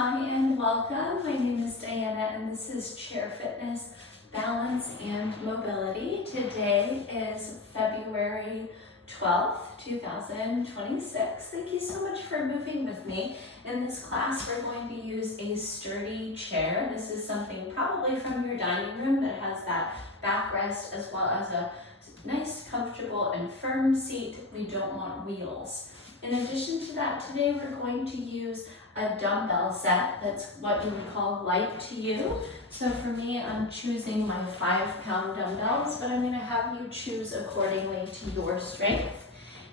Hi and welcome. My name is Diana and this is Chair Fitness, Balance and Mobility. Today is February 12th, 2026. Thank you so much for moving with me. In this class, we're going to use a sturdy chair. This is something probably from your dining room that has that backrest as well as a nice, comfortable and firm seat. We don't want wheels. In addition to that, today we're going to use a dumbbell set that's what you would call light to you. So for me, I'm choosing my 5-pound dumbbells, but I'm going to have you choose accordingly to your strength.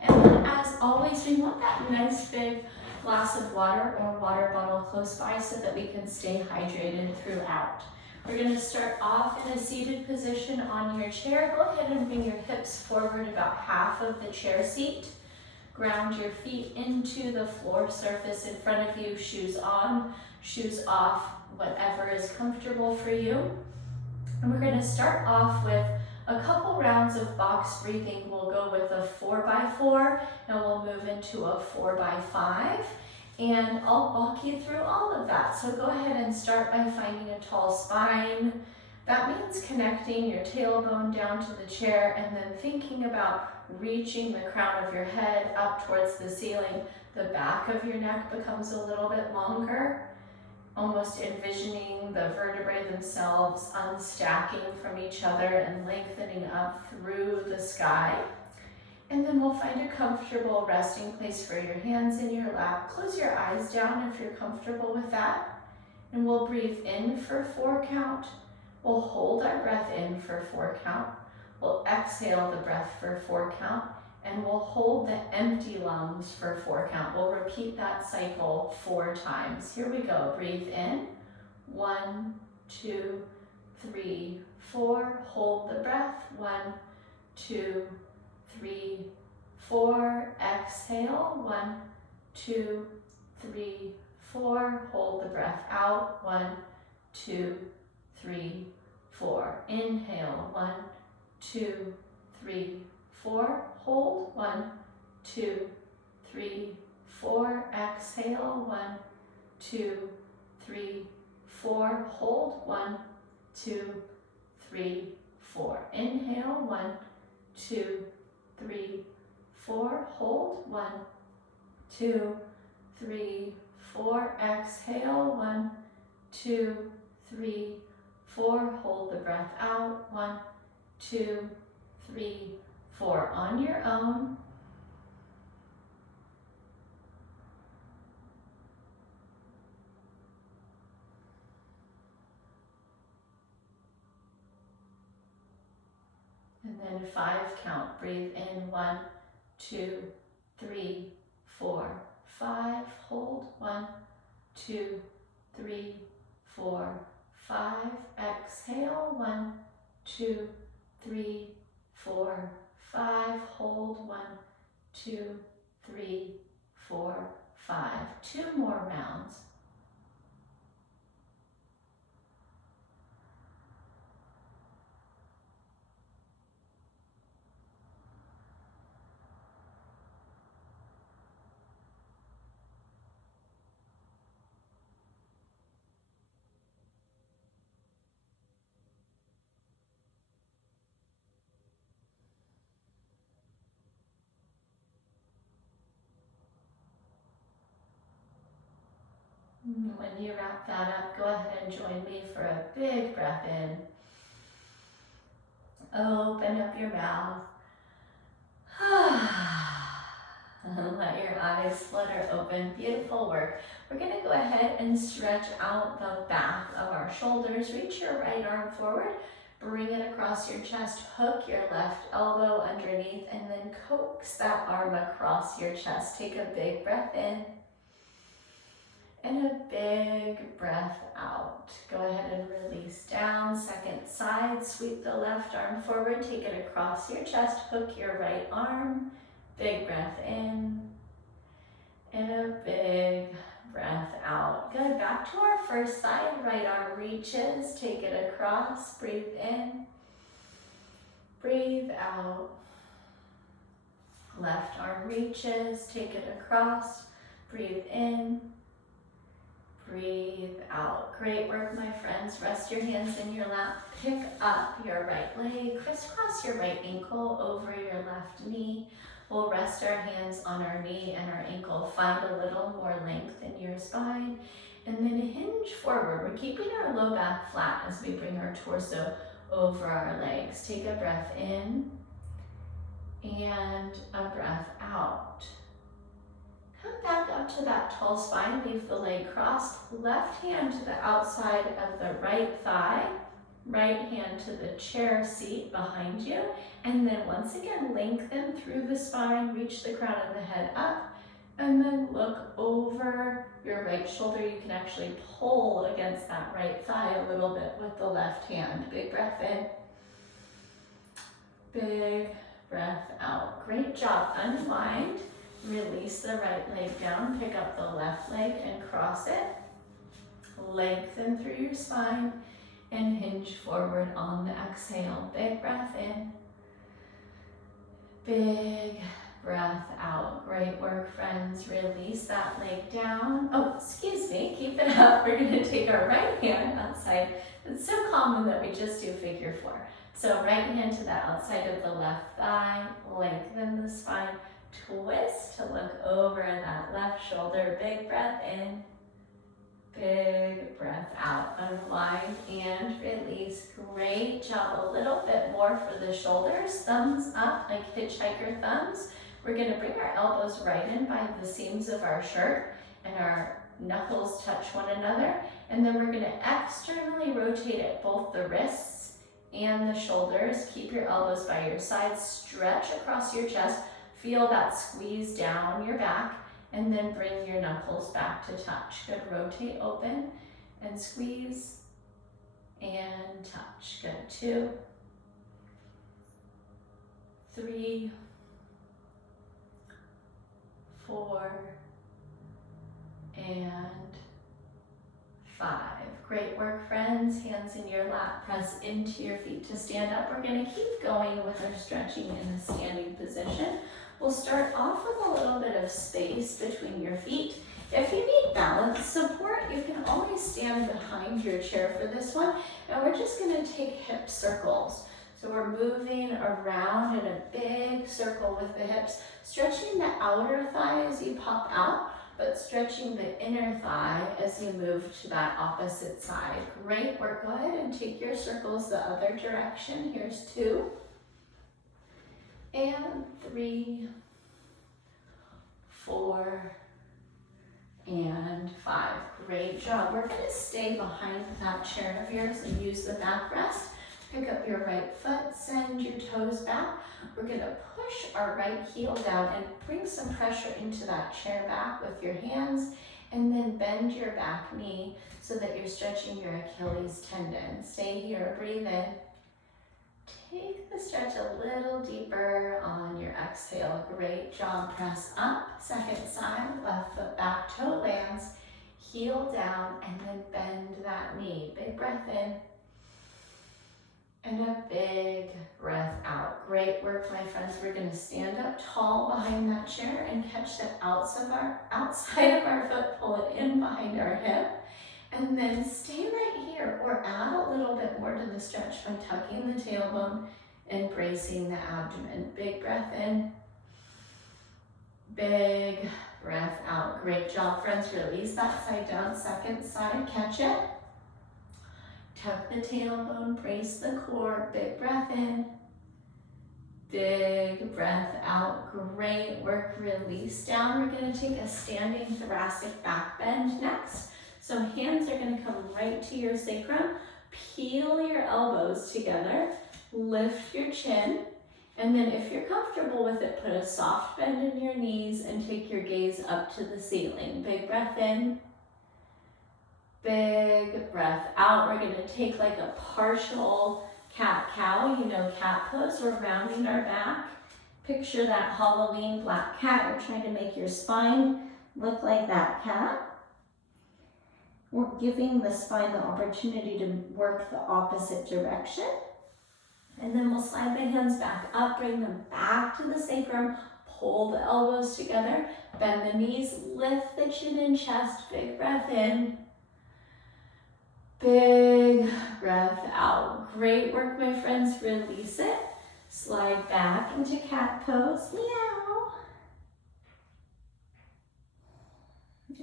And then as always, we want that nice big glass of water or water bottle close by so that we can stay hydrated throughout. We're going to start off in a seated position on your chair. Go ahead and bring your hips forward about half of the chair seat. Ground your feet into the floor surface in front of you, shoes on, shoes off, whatever is comfortable for you. And we're going to start off with a couple rounds of box breathing. We'll go with a 4x4 and we'll move into a 4x5. And I'll walk you through all of that. So go ahead and start by finding a tall spine. That means connecting your tailbone down to the chair and then thinking about reaching the crown of your head up towards the ceiling. The back of your neck becomes a little bit longer, almost envisioning the vertebrae themselves unstacking from each other and lengthening up through the sky. And then we'll find a comfortable resting place for your hands in your lap. Close your eyes down if you're comfortable with that. And we'll breathe in for 4 count. We'll hold our breath in for 4 count. We'll exhale the breath for 4 count. And we'll hold the empty lungs for 4 count. We'll repeat that cycle 4 times. Here we go. Breathe in. 1, 2, 3, 4. Hold the breath. 1, 2, 3, 4. Exhale. 1, 2, 3, 4. Hold the breath out. 1, 2, 3, 4. Inhale. 1, 2, 3, 4. Hold. 1, 2, 3, 4. Exhale. 1, 2, 3, 4. Hold. 1, 2, 3, 4. Inhale. 1, 2, 3, 4. Hold. 1, 2, 3, 4. Exhale. 1, 2, 3, 4. Hold the breath out. 1, 2, 3, 4. On your own. And then 5 count. Breathe in. 1, 2, 3, 4, 5. Hold. 1, 2, 3, 4, 5. Exhale. 1, 2, 3, 4, 5. Hold. 1, 2, 3, 4, 5. 2 more rounds. When you wrap that up, go ahead and join me for a big breath in. Open up your mouth. Let your eyes flutter open. Beautiful work. We're going to go ahead and stretch out the back of our shoulders. Reach your right arm forward. Bring it across your chest. Hook your left elbow underneath and then coax that arm across your chest. Take a big breath in. And a big breath out. Go ahead and release down. Second side, sweep the left arm forward, take it across your chest, hook your right arm. Big breath in. And a big breath out. Good, back to our first side. Right arm reaches, take it across, breathe in. Breathe out. Left arm reaches, take it across, breathe in. Breathe Great work, my friends. Rest your hands in your lap. Pick up your right leg. Crisscross your right ankle over your left knee. We'll rest our hands on our knee and our ankle. Find a little more length in your spine. And then hinge forward. We're keeping our low back flat as we bring our torso over our legs. Take a breath in and a breath out. Come back up to that tall spine. Leave the leg crossed. Left hand to the outside of the right thigh. Right hand to the chair seat behind you. And then once again, lengthen through the spine. Reach the crown of the head up. And then look over your right shoulder. You can actually pull against that right thigh a little bit with the left hand. Big breath in. Big breath out. Great job. Unwind. Release the right leg down. Pick up the left leg and cross it. Lengthen through your spine and hinge forward on the exhale. Big breath in. Big breath out. Great work, friends. Release that leg down. Oh, excuse me. Keep it up. We're going to take our right hand outside. It's so common that we just do figure four. So right hand to the outside of the left thigh. Lengthen the spine. Twist to look over that left shoulder. Big breath in. Big breath out. Unwind and release. Great job. A little bit more for the shoulders. Thumbs up like hitchhiker thumbs. We're going to bring our elbows right in by the seams of our shirt and our knuckles touch one another. And then we're going to externally rotate at both the wrists and the shoulders. Keep your elbows by your sides. Stretch across your chest. Feel that squeeze down your back. And then bring your knuckles back to touch. Good. Rotate open and squeeze and touch. Good. 2, 3, 4, and 5. Great work, friends. Hands in your lap. Press into your feet to stand up. We're going to keep going with our stretching in a standing position. We'll start off with a little bit of space between your feet. If you need balance support, you can always stand behind your chair for this one. And we're just going to take hip circles. So we're moving around in a big circle with the hips, stretching the outer thigh as you pop out, but stretching the inner thigh as you move to that opposite side. Great work. Go ahead and take your circles the other direction. Here's 2. And 3, 4, and 5. Great job. We're going to stay behind that chair of yours and use the backrest. Pick up your right foot, send your toes back. We're going to push our right heel down and bring some pressure into that chair back with your hands, and then bend your back knee so that you're stretching your Achilles tendon. Stay here, breathe in. Take the stretch a little deeper on your exhale. Great job. Press up. Second side, left foot back, toe lands, heel down, and then bend that knee. Big breath in. And a big breath out. Great work, my friends. We're going to stand up tall behind that chair and catch the outside of our foot, pull it in behind our hip. And then stay right here or add a little bit more to the stretch by tucking the tailbone and bracing the abdomen. Big breath in. Big breath out. Great job, friends. Release that side down. Second side, catch it. Tuck the tailbone, brace the core. Big breath in. Big breath out. Great work. Release down. We're going to take a standing thoracic back bend next. So hands are going to come right to your sacrum. Peel your elbows together. Lift your chin. And then if you're comfortable with it, put a soft bend in your knees and take your gaze up to the ceiling. Big breath in. Big breath out. We're going to take like a partial cat-cow, cat pose. We're rounding our back. Picture that Halloween black cat. We're trying to make your spine look like that cat. We're giving the spine the opportunity to work the opposite direction. And then we'll slide the hands back up, bring them back to the sacrum, pull the elbows together, bend the knees, lift the chin and chest, big breath in. Big breath out. Great work, my friends. Release it. Slide back into cat pose. Meow.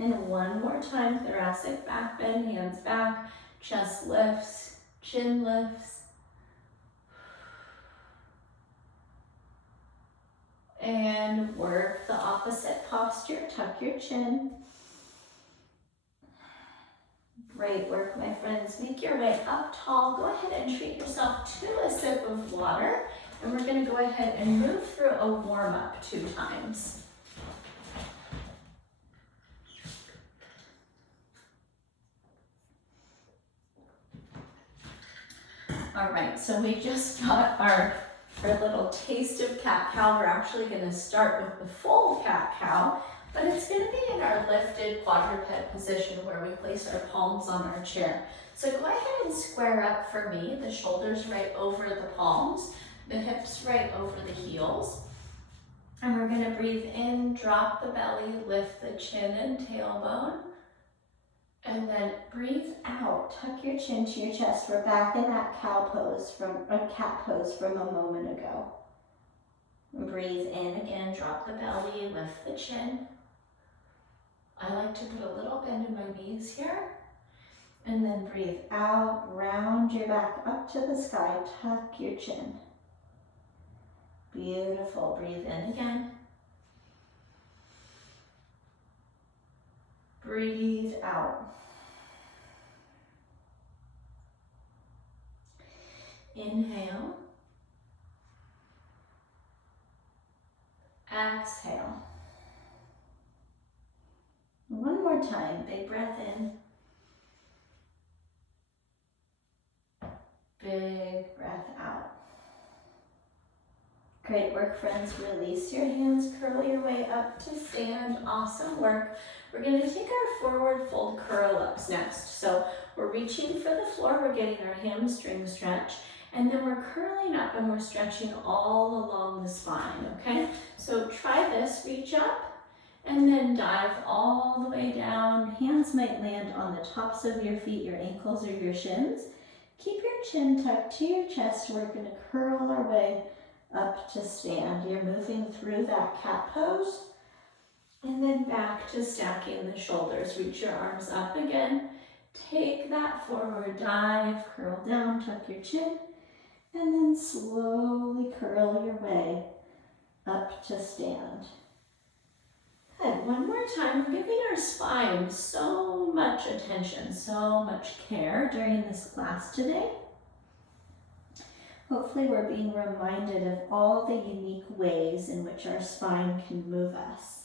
And one more time, thoracic back bend, hands back, chest lifts, chin lifts. And work the opposite posture, tuck your chin. Great work, my friends. Make your way up tall. Go ahead and treat yourself to a sip of water. And we're gonna go ahead and move through a warm up 2 times. All right, so we just got our little taste of cat-cow. We're actually gonna start with the full cat-cow, but it's gonna be in our lifted quadruped position where we place our palms on our chair. So go ahead and square up for me, the shoulders right over the palms, the hips right over the heels. And we're gonna breathe in, drop the belly, lift the chin and tailbone. And then breathe out, tuck your chin to your chest. We're back in that cat pose from a moment ago. Breathe in again, drop the belly, lift the chin. I like to put a little bend in my knees here. And then breathe out, round your back up to the sky, tuck your chin. Beautiful, breathe in again. Breathe out. Inhale. Exhale. One more time, big breath in. Big breath out. Great work, friends. Release your hands, curl your way up to stand. Awesome work. We're going to take our forward fold curl ups next. So we're reaching for the floor, we're getting our hamstring stretch, and then we're curling up and we're stretching all along the spine, okay? So try this, reach up, and then dive all the way down. Hands might land on the tops of your feet, your ankles or your shins. Keep your chin tucked to your chest. We're going to curl our way up to stand. You're moving through that cat pose. And then back to stacking the shoulders. Reach your arms up again. Take that forward dive, curl down, tuck your chin, and then slowly curl your way up to stand. Good, one more time. We're giving our spine so much attention, so much care during this class today. Hopefully we're being reminded of all the unique ways in which our spine can move us.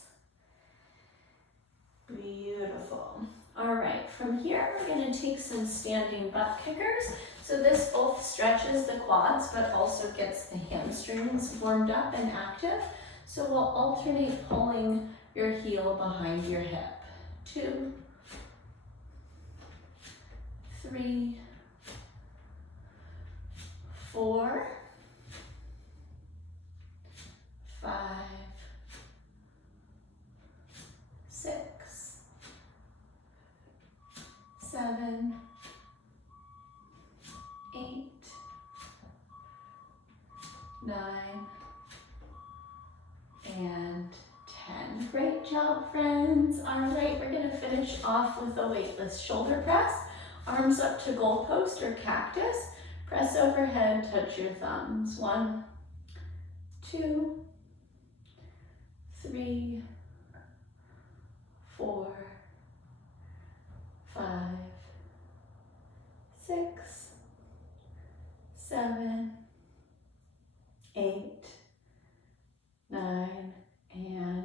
Beautiful. All right, from here we're going to take some standing butt kickers. So this both stretches the quads but also gets the hamstrings warmed up and active. So we'll alternate pulling your heel behind your hip. 2, 3, 4, 5, 6, 7, 8, 9, and 10. Great job, friends. All right, we're gonna finish off with a weightless shoulder press. Arms up to goalpost or cactus. Press overhead, touch your thumbs. 1, 2, 3, 4, 5, 6, 7, 8, 9, and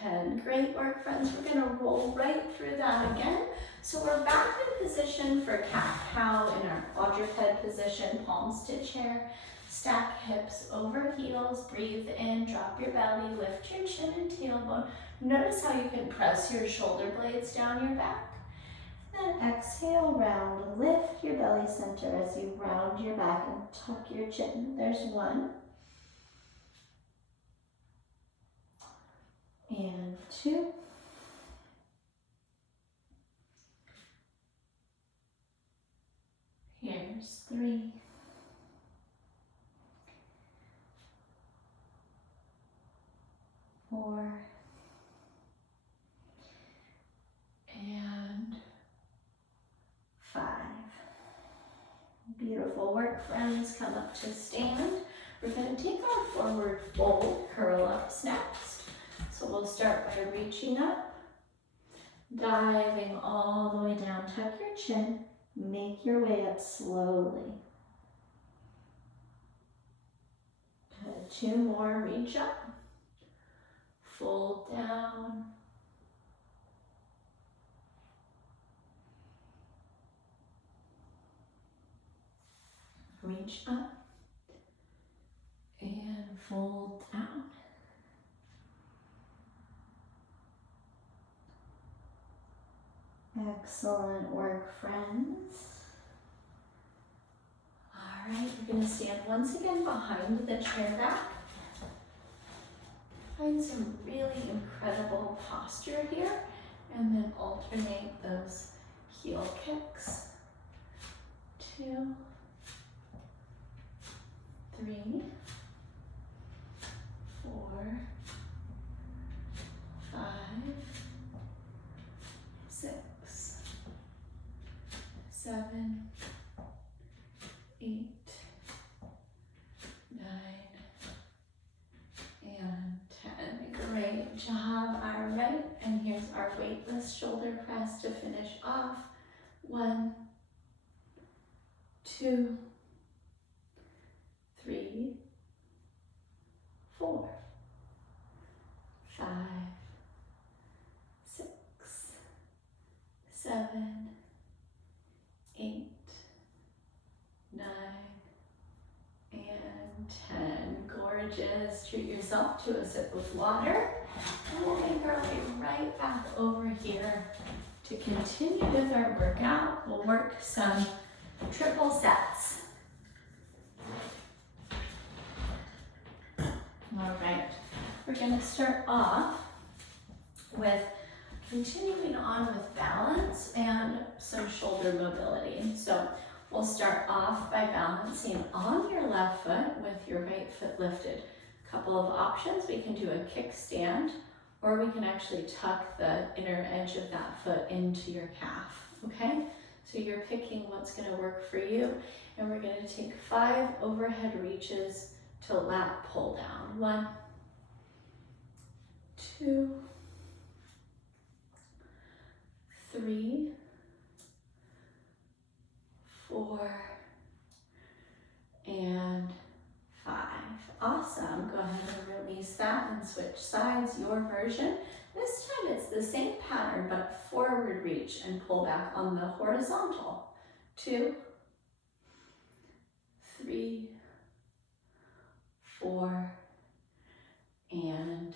10. Great work, friends. We're going to roll right through that again. So we're back in position for cat-cow in our quadruped position, palms to chair. Stack hips over heels. Breathe in, drop your belly, lift your chin and tailbone. Notice how you can press your shoulder blades down your back. Then exhale, round, lift your belly center as you round your back and tuck your chin. There's 1. And 2. Here's 3. 4. And 5. Beautiful work, friends. Come up to stand. We're going to take our forward fold curl ups next. So we'll start by reaching up, diving all the way down. Tuck your chin. Make your way up slowly. Good. 2 more. Reach up. Fold down. Reach up and fold down. Excellent work, friends. All right, we're going to stand once again behind the chair back. Find some really incredible posture here, and then alternate those heel kicks. 2, 3, 4, 5, 6, 7, 8, 9, and 10. Great job. All right, and here's our weightless shoulder press to finish off. 1, 2, 3, 4, 5, 6, 7, 8, 9, and 10. Gorgeous. Treat yourself to a sip of water. And we'll make our way right back over here to continue with our workout. We'll work some triple sets. All right, we're going to start off with continuing on with balance and some shoulder mobility. So we'll start off by balancing on your left foot with your right foot lifted. A couple of options. We can do a kickstand, or we can actually tuck the inner edge of that foot into your calf, okay? So you're picking what's going to work for you, and we're going to take 5 overhead reaches to lat pull down. 1, 2, 3, 4, and 5. Awesome. Go ahead and release that and switch sides, your version. This time it's the same pattern, but forward reach and pull back on the horizontal. 2, 3, 4, and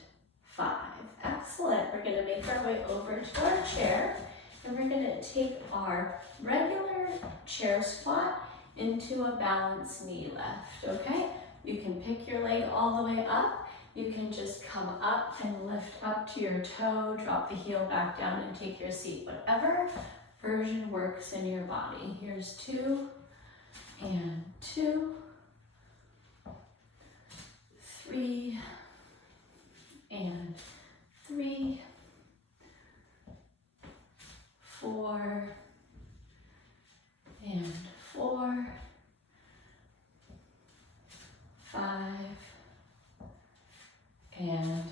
5. Excellent. We're going to make our way over to our chair, and we're going to take our regular chair squat into a balanced knee lift, okay? You can pick your leg all the way up. You can just come up and lift up to your toe, drop the heel back down and take your seat. Whatever version works in your body. Here's 2 and 2. 3 and 3, 4 and 4, 5 and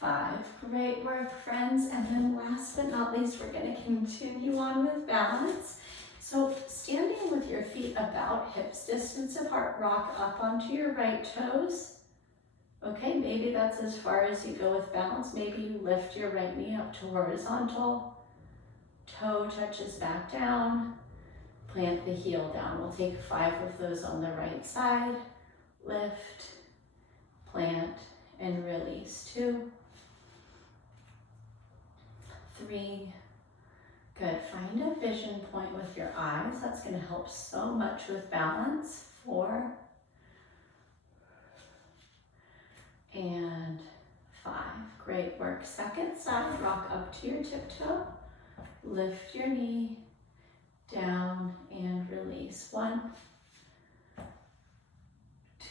5. Great work, friends. And then last but not least, we're going to continue on with balance. So standing with your feet about hips distance apart, rock up onto your right toes. Okay, maybe that's as far as you go with balance. Maybe you lift your right knee up to horizontal, toe touches back down, plant the heel down. We'll take 5 of those on the right side. Lift, plant, and release. 2, 3, good. Find a vision point with your eyes. That's going to help so much with balance. 4, and 5. Great work. Second side, rock up to your tiptoe. Lift your knee, down, and release. 1,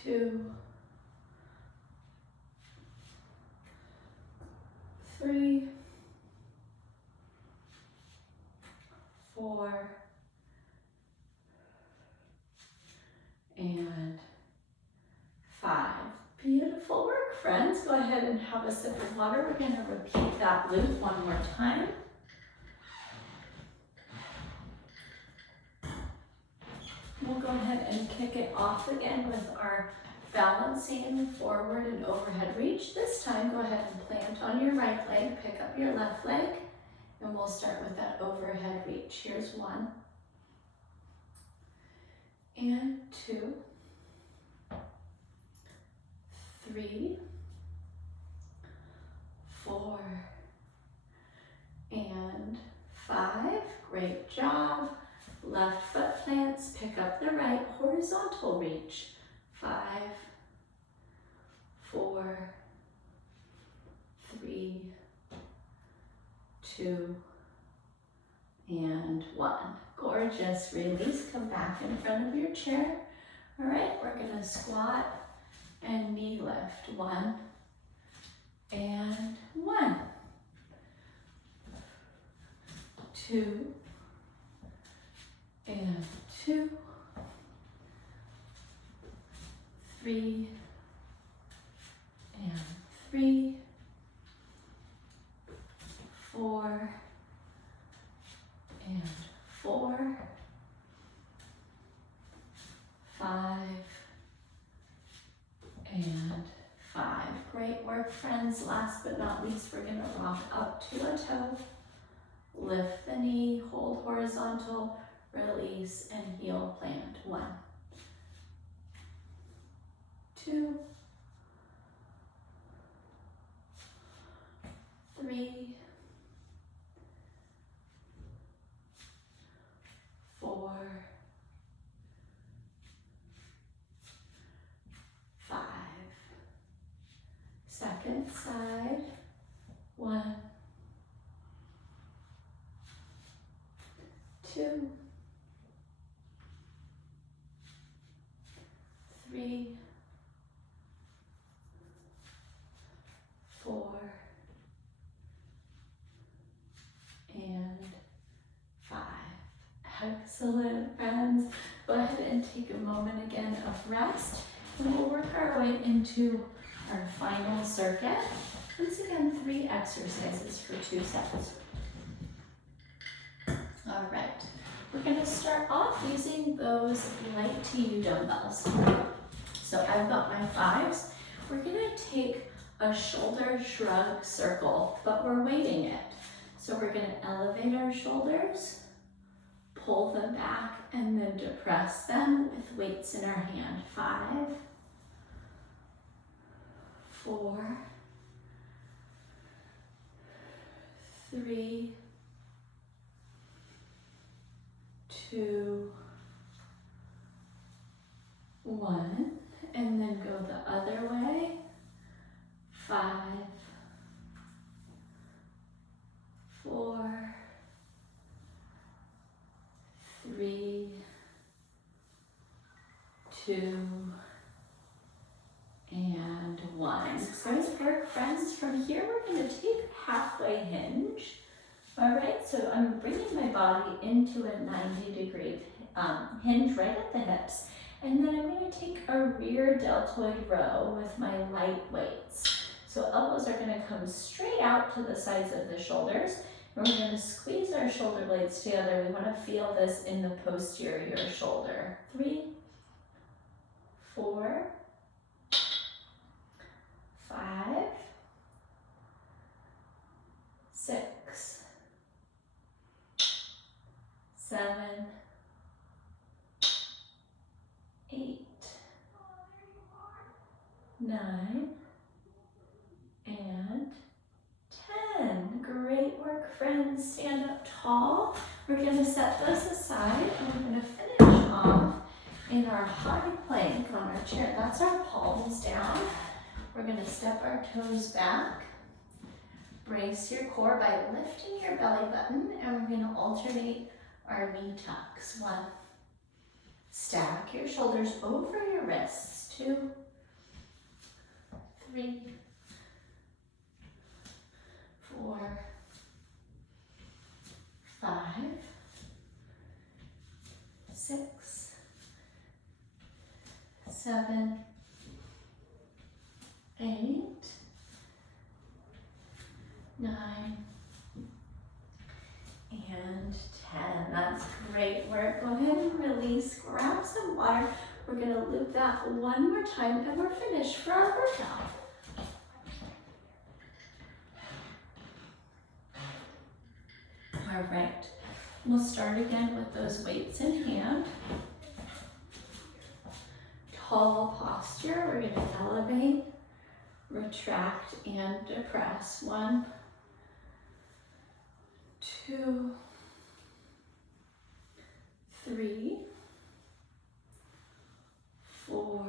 2, 3, 4, and 5. Beautiful work, friends. Go ahead and have a sip of water. We're going to repeat that loop one more time. We'll go ahead and kick it off again with our balancing forward and overhead reach. This time, go ahead and plant on your right leg, pick up your left leg, and we'll start with that overhead reach. Here's 1, and 2, 3, 4, and 5. Great job. Left foot plants, pick up the right, horizontal reach. 5, 4, 3, 2, and 1. Gorgeous. Release, come back in front of your chair. All right, we're gonna squat and knee lift. 1 and 1. 2 and 2. 3 and 3. 4 and 4. 5 and 5. Great work, friends. Last but not least, we're going to rock up to a toe. Lift the knee, hold horizontal, release, and heel plant. 1, 2, 3, 4, 5. Second side. 1, 2, 3, 4, and 5. Excellent, friends. Go ahead and take a moment again of rest, and we'll work our way into our final circuit. Once again, 3 exercises for 2 sets. All right, we're going to start off using those light to you dumbbells. So I've got my 5s. We're going to take a shoulder shrug circle, but we're weighting it. So we're going to elevate our shoulders, pull them back, and then depress them with weights in our hand. 5, 4, 3, 2, 1, and then go the other way. 5, 4, 3, 2, and 1. Great work, friends. From here, we're going to take a halfway hinge. All right, so I'm bringing my body into a 90-degree hinge right at the hips. And then I'm going to take a rear deltoid row with my light weights. So elbows are going to come straight out to the sides of the shoulders. And we're going to squeeze our shoulder blades together. We want to feel this in the posterior shoulder. 3, 4, 5, 6, 7, 8, 9, and 10. Great work, friends. Stand up tall. We're going to set those aside, and we're going to finish off in our high plank on our chair. That's our palms down. We're going to step our toes back. Brace your core by lifting your belly button, and we're going to alternate our knee tucks. 1, Stack your shoulders over your wrists. 2, 3, 4, 5, 6, 7, 8, 9, and 10. That's great work. Go ahead and release. Grab some water. We're going to loop that one more time and we're finished for our workout. All right. We'll start again with those weights in hand. Tall posture. We're going to elevate, retract, and depress. 1, 2, 3, 4,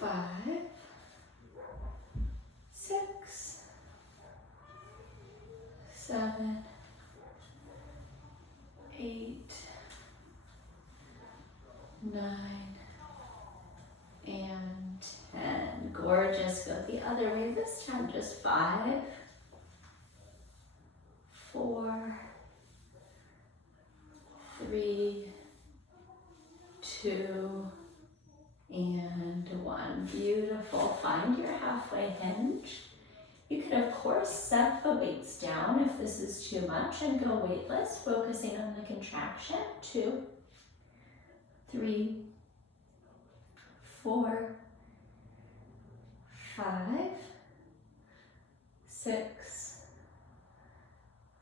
5, 6, 7, 8, 9, and 10. Gorgeous. Go the other way this time. Just 5, 4, 3, 2, and 1. Beautiful. Find your halfway hinge. You can, of course, set the weights down if this is too much and go weightless, focusing on the contraction. 2, 3, 4, 5, 6,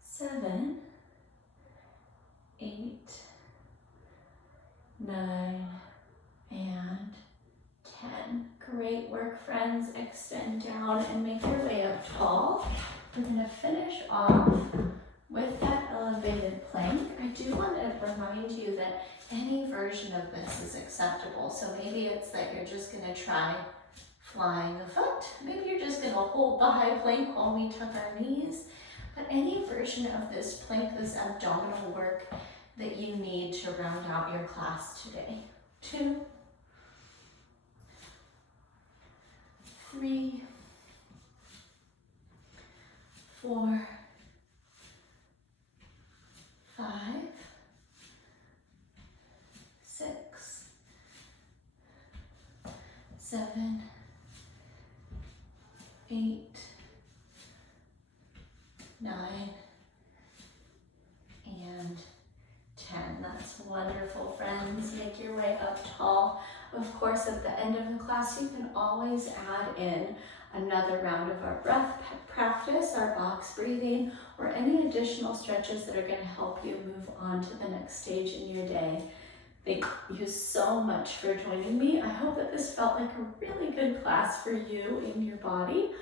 7, 8, 9, and 10. Great work, friends. Extend down and make your way up tall. We're going to finish off with that elevated plank. I do want to remind you that any version of this is acceptable. So maybe it's that you're just going to try flying a foot. Maybe you're just going to hold the high plank while we tuck our knees. But any version of this plank, this abdominal work that you need to round out your class today. 2, 3, 4, 5, 6, 7, 8, 9, and 10. That's wonderful, friends. Make your way up tall. Of course, at the end of the class, you can always add in another round of our breath practice, our box breathing, or any additional stretches that are going to help you move on to the next stage in your day. Thank you so much for joining me. I hope that this felt like a really good class for you in your body.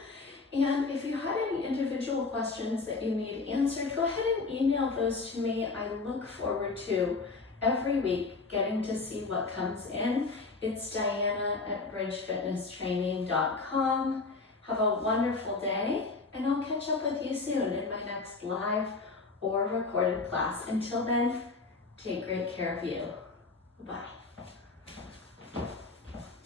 And if you had any individual questions that you need answered, go ahead and email those to me. I look forward to every week getting to see what comes in. It's Diana@bridgefitnesstraining.com. Have a wonderful day, and I'll catch up with you soon in my next live or recorded class. Until then, take great care of you. Bye.